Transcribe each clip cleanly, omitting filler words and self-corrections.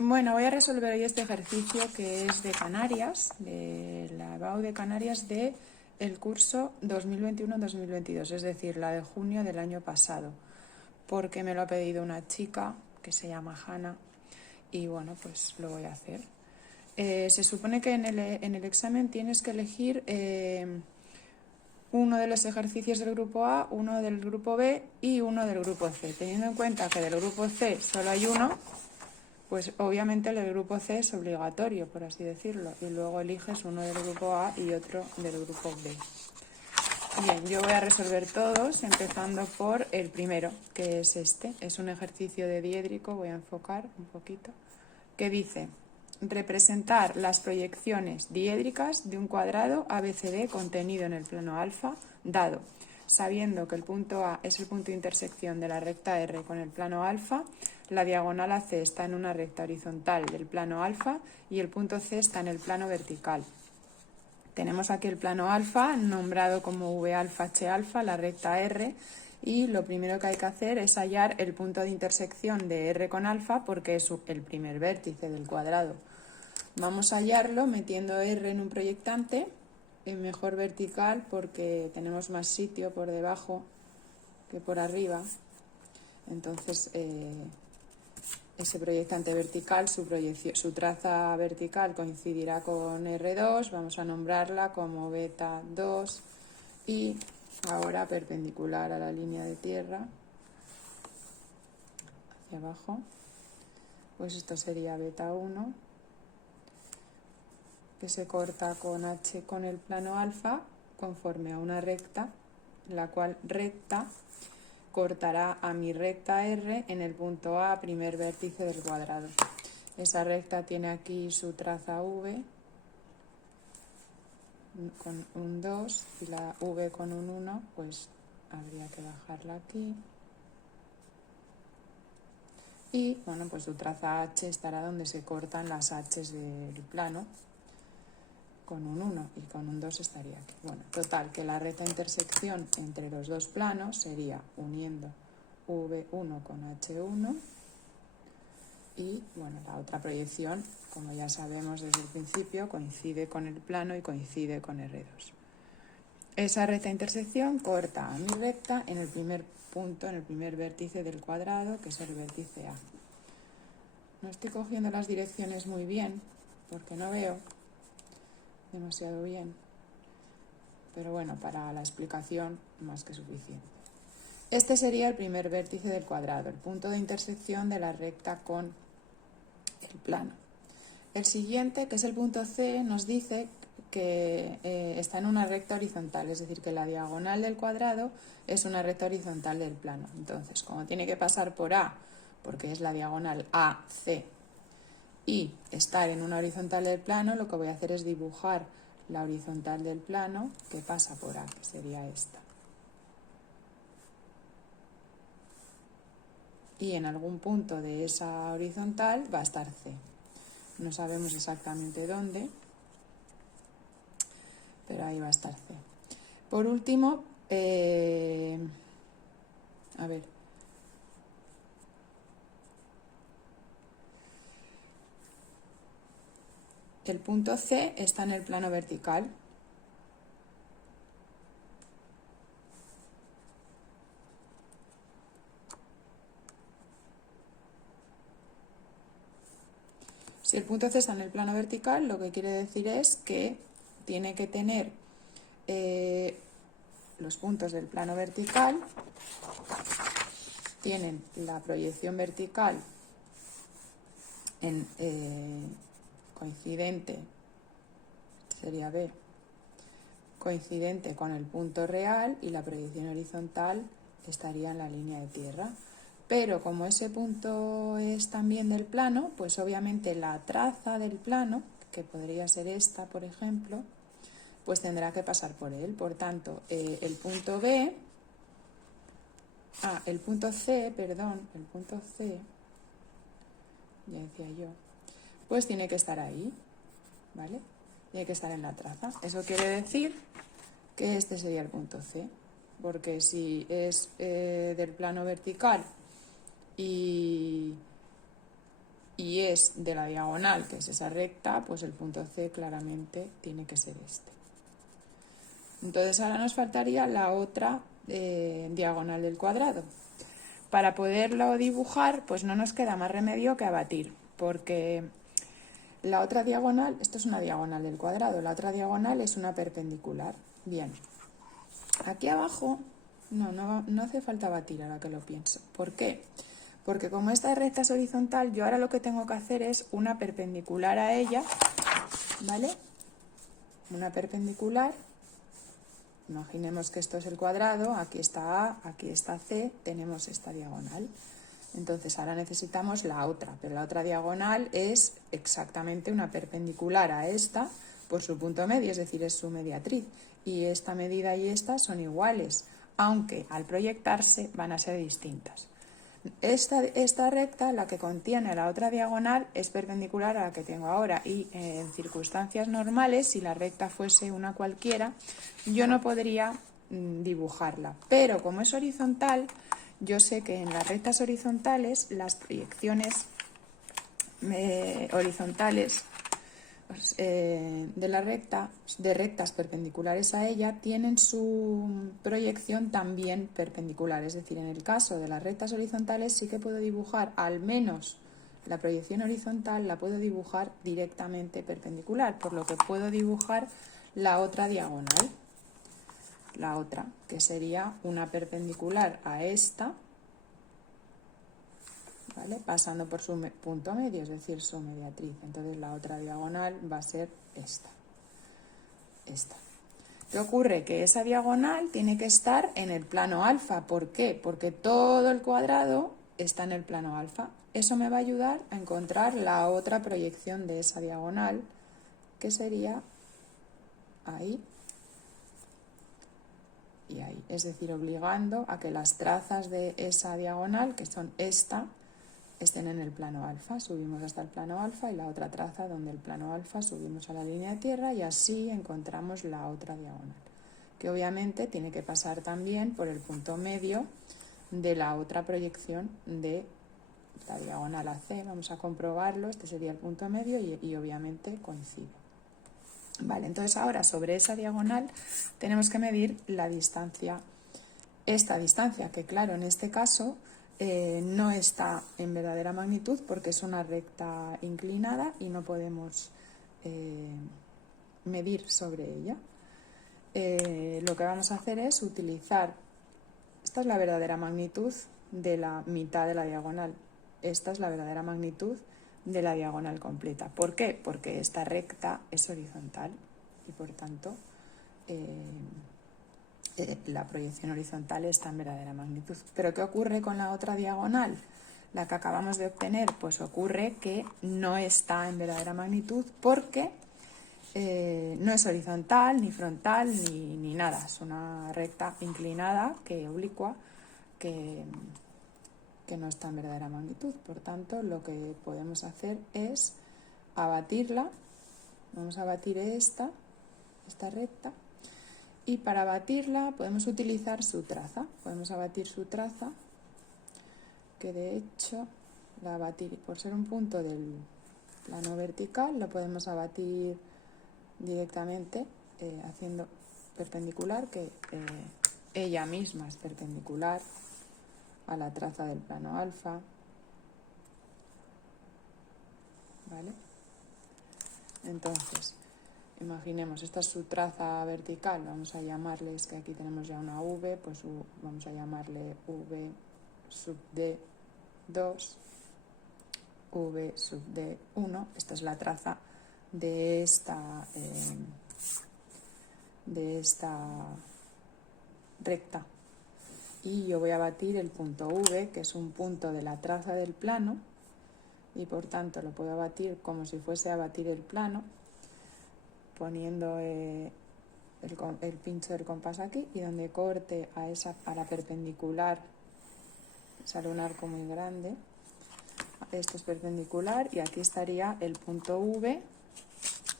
Bueno, voy a resolver hoy este ejercicio que es de Canarias, de la BAU de Canarias de el curso 2021-2022, es decir, la de junio del año pasado, porque me lo ha pedido una chica que se llama Hanna y bueno, pues lo voy a hacer. Se supone que en el examen tienes que elegir uno de los ejercicios del grupo A, uno del grupo B y uno del grupo C. Teniendo en cuenta que del grupo C solo hay uno, pues obviamente el del grupo C es obligatorio, por así decirlo, y luego eliges uno del grupo A y otro del grupo B. Bien, yo voy a resolver todos, empezando por el primero, que es este. Es un ejercicio de diédrico, voy a enfocar un poquito, que dice: representar las proyecciones diédricas de un cuadrado ABCD contenido en el plano alfa, dado, sabiendo que el punto A es el punto de intersección de la recta R con el plano alfa, la diagonal AC está en una recta horizontal del plano alfa y el punto C está en el plano vertical. Tenemos aquí el plano alfa, nombrado como V alfa H alfa, la recta R, y lo primero que hay que hacer es hallar el punto de intersección de R con alfa porque es el primer vértice del cuadrado. Vamos a hallarlo metiendo R en un proyectante, mejor vertical porque tenemos más sitio por debajo que por arriba. Entonces, ese proyectante vertical, su traza vertical coincidirá con R2, vamos a nombrarla como beta 2 y ahora perpendicular a la línea de tierra, hacia abajo, pues esto sería beta 1, que se corta con H con el plano alfa conforme a una recta, la cual recta cortará a mi recta R en el punto A, primer vértice del cuadrado. Esa recta tiene aquí su traza V con un 2 y la V con un 1, pues habría que bajarla aquí. Y bueno, pues su traza H estará donde se cortan las H's del plano, con un 1 y con un 2 estaría aquí. Bueno, total, que la recta intersección entre los dos planos sería uniendo V1 con H1 y bueno, la otra proyección, como ya sabemos desde el principio, coincide con el plano y coincide con R2. Esa recta intersección corta a mi recta en el primer punto, en el primer vértice del cuadrado, que es el vértice A. No estoy cogiendo las direcciones muy bien porque no veo demasiado bien, pero bueno, para la explicación más que suficiente. Este sería el primer vértice del cuadrado, el punto de intersección de la recta con el plano. El siguiente, que es el punto C, nos dice que está en una recta horizontal, es decir, que la diagonal del cuadrado es una recta horizontal del plano. Entonces, como tiene que pasar por A, porque es la diagonal AC, y estar en una horizontal del plano, lo que voy a hacer es dibujar la horizontal del plano que pasa por A, que sería esta. Y en algún punto de esa horizontal va a estar C. No sabemos exactamente dónde, pero ahí va a estar C. Por último, a ver, el punto C está en el plano vertical. Si el punto C está en el plano vertical, lo que quiere decir es que tiene que tener los puntos del plano vertical, tienen la proyección vertical en coincidente, sería B, coincidente con el punto real y la proyección horizontal estaría en la línea de tierra. Pero como ese punto es también del plano, pues obviamente la traza del plano, que podría ser esta, por ejemplo, pues tendrá que pasar por él. Por tanto, el punto C, el punto C, ya decía yo, pues tiene que estar ahí, ¿vale? Tiene que estar en la traza. Eso quiere decir que este sería el punto C, porque si es del plano vertical y y es de la diagonal, que es esa recta, pues el punto C claramente tiene que ser este. Entonces ahora nos faltaría la otra diagonal del cuadrado. Para poderlo dibujar, pues no nos queda más remedio que abatir, porque la otra diagonal, esto es una diagonal del cuadrado, la otra diagonal es una perpendicular. Bien, aquí abajo no hace falta batir ahora que lo pienso. ¿Por qué? Porque como esta recta es horizontal, yo ahora lo que tengo que hacer es una perpendicular a ella, ¿vale? Una perpendicular. Imaginemos que esto es el cuadrado, aquí está A, aquí está C, tenemos esta diagonal. Entonces ahora necesitamos la otra, pero la otra diagonal es exactamente una perpendicular a esta por su punto medio, es decir, es su mediatriz. Y esta medida y esta son iguales, aunque al proyectarse van a ser distintas. Esta recta, la que contiene la otra diagonal, es perpendicular a la que tengo ahora y en circunstancias normales, si la recta fuese una cualquiera, yo no podría dibujarla. Pero como es horizontal, yo sé que en las rectas horizontales, las proyecciones horizontales de la recta, de rectas perpendiculares a ella, tienen su proyección también perpendicular. Es decir, en el caso de las rectas horizontales sí que puedo dibujar al menos la proyección horizontal, la puedo dibujar directamente perpendicular, por lo que puedo dibujar la otra diagonal, la otra, que sería una perpendicular a esta, ¿vale? Pasando por su punto medio, es decir, su mediatriz. Entonces la otra diagonal va a ser esta. ¿Qué ocurre? Que esa diagonal tiene que estar en el plano alfa. ¿Por qué? Porque todo el cuadrado está en el plano alfa. Eso me va a ayudar a encontrar la otra proyección de esa diagonal, que sería ahí y ahí. Es decir, obligando a que las trazas de esa diagonal, que son esta, estén en el plano alfa. Subimos hasta el plano alfa y la otra traza donde el plano alfa subimos a la línea de tierra y así encontramos la otra diagonal, que obviamente tiene que pasar también por el punto medio de la otra proyección de la diagonal AC. Vamos a comprobarlo, este sería el punto medio y obviamente coincide. Vale, entonces ahora sobre esa diagonal tenemos que medir la distancia, esta distancia, que claro, en este caso no está en verdadera magnitud porque es una recta inclinada y no podemos medir sobre ella. Lo que vamos a hacer es utilizar, esta es la verdadera magnitud de la mitad de la diagonal, esta es la verdadera magnitud de la diagonal completa. ¿Por qué? Porque esta recta es horizontal y por tanto la proyección horizontal está en verdadera magnitud. ¿Pero qué ocurre con la otra diagonal? La que acabamos de obtener, pues ocurre que no está en verdadera magnitud porque no es horizontal, ni frontal, ni nada. Es una recta inclinada, oblicua, que no está en verdadera magnitud. Por tanto, lo que podemos hacer es abatirla. Vamos a abatir esta recta. Y para abatirla podemos utilizar su traza. Podemos abatir su traza, que de hecho la abatir por ser un punto del plano vertical, lo podemos abatir directamente haciendo perpendicular, que ella misma es perpendicular a la traza del plano alfa. ¿Vale? Entonces, imaginemos, esta es su traza vertical, vamos a llamarle, es que aquí tenemos ya una V, pues vamos a llamarle V sub D2, V sub D1, esta es la traza de esta recta. Y yo voy a batir el punto V, que es un punto de la traza del plano, y por tanto lo puedo batir como si fuese a batir el plano, poniendo el pincho del compás aquí, y donde corte a la perpendicular sale un arco muy grande. Esto es perpendicular y aquí estaría el punto V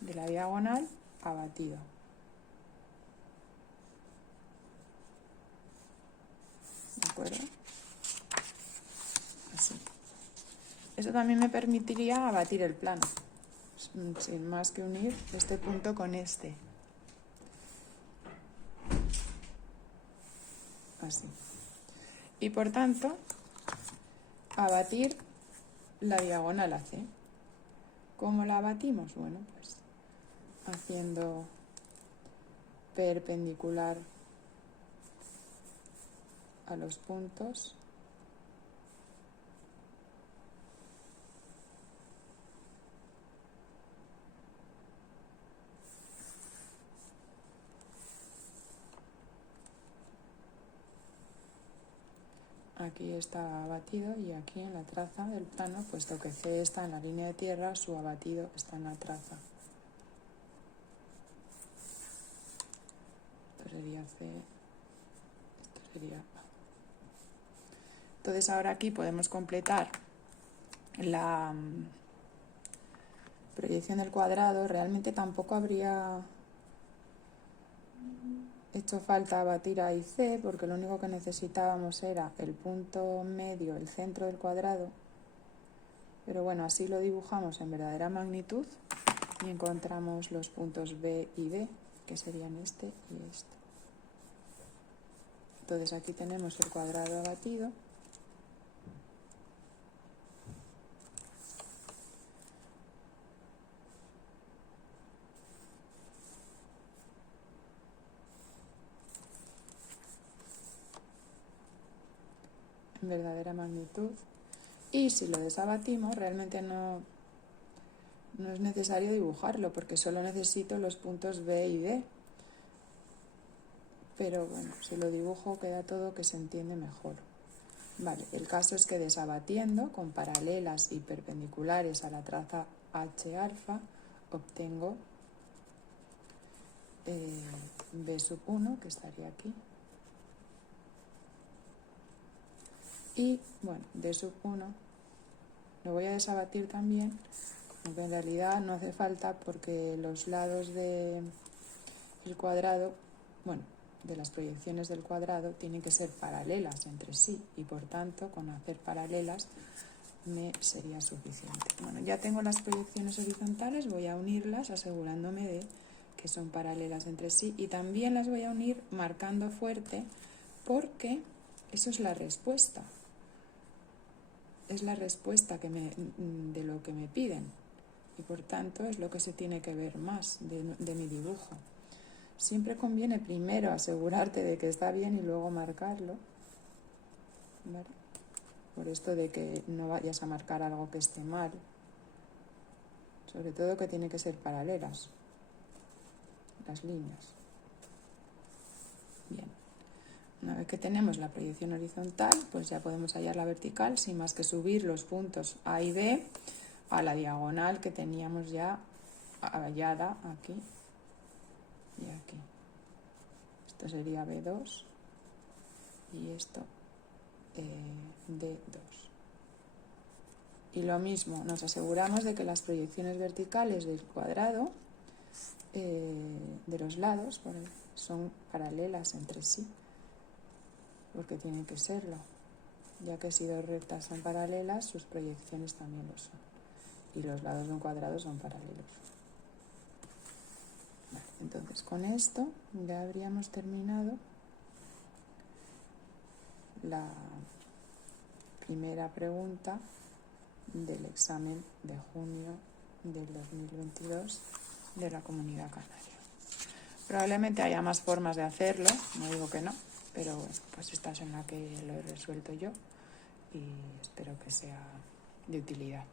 de la diagonal abatido. ¿De acuerdo? Así. Eso también me permitiría abatir el plano, sin más que unir este punto con este. Así. Y por tanto, abatir la diagonal AC. ¿Cómo la abatimos? Bueno, pues haciendo perpendicular a los puntos aquí está abatido y aquí en la traza del plano, puesto que C está en la línea de tierra, su abatido está en la traza. Esto sería C, esto sería A. Entonces ahora aquí podemos completar la proyección del cuadrado. Realmente tampoco habría hecho falta abatir A y C, porque lo único que necesitábamos era el punto medio, el centro del cuadrado. Pero bueno, así lo dibujamos en verdadera magnitud y encontramos los puntos B y D, que serían este y este. Entonces aquí tenemos el cuadrado abatido. En verdadera magnitud. Y si lo desabatimos, realmente no es necesario dibujarlo, porque solo necesito los puntos B y D. Pero bueno, si lo dibujo queda todo que se entiende mejor. Vale, el caso es que desabatiendo con paralelas y perpendiculares a la traza H alfa, obtengo B sub 1, que estaría aquí. Y bueno, D sub 1 lo voy a desabatir también, aunque en realidad no hace falta porque los lados del cuadrado, bueno, de las proyecciones del cuadrado tienen que ser paralelas entre sí y por tanto con hacer paralelas me sería suficiente. Bueno, ya tengo las proyecciones horizontales, voy a unirlas asegurándome de que son paralelas entre sí y también las voy a unir marcando fuerte porque eso es la respuesta. Es la respuesta de lo que me piden y por tanto es lo que se tiene que ver más de mi dibujo. Siempre conviene primero asegurarte de que está bien y luego marcarlo, ¿vale? Por esto de que no vayas a marcar algo que esté mal, sobre todo que tiene que ser paralelas las líneas. Bien. Una vez que tenemos la proyección horizontal, pues ya podemos hallar la vertical sin más que subir los puntos A y B a la diagonal que teníamos ya hallada aquí y aquí. Esto sería B2 y esto D2. Y lo mismo, nos aseguramos de que las proyecciones verticales del cuadrado de los lados son paralelas entre sí, porque tienen que serlo, ya que si dos rectas son paralelas, sus proyecciones también lo son, y los lados de un cuadrado son paralelos. Vale, entonces con esto ya habríamos terminado la primera pregunta del examen de junio del 2022 de la Comunidad Canaria. Probablemente haya más formas de hacerlo, no digo que no, pero bueno, pues esta es en la que lo he resuelto yo y espero que sea de utilidad.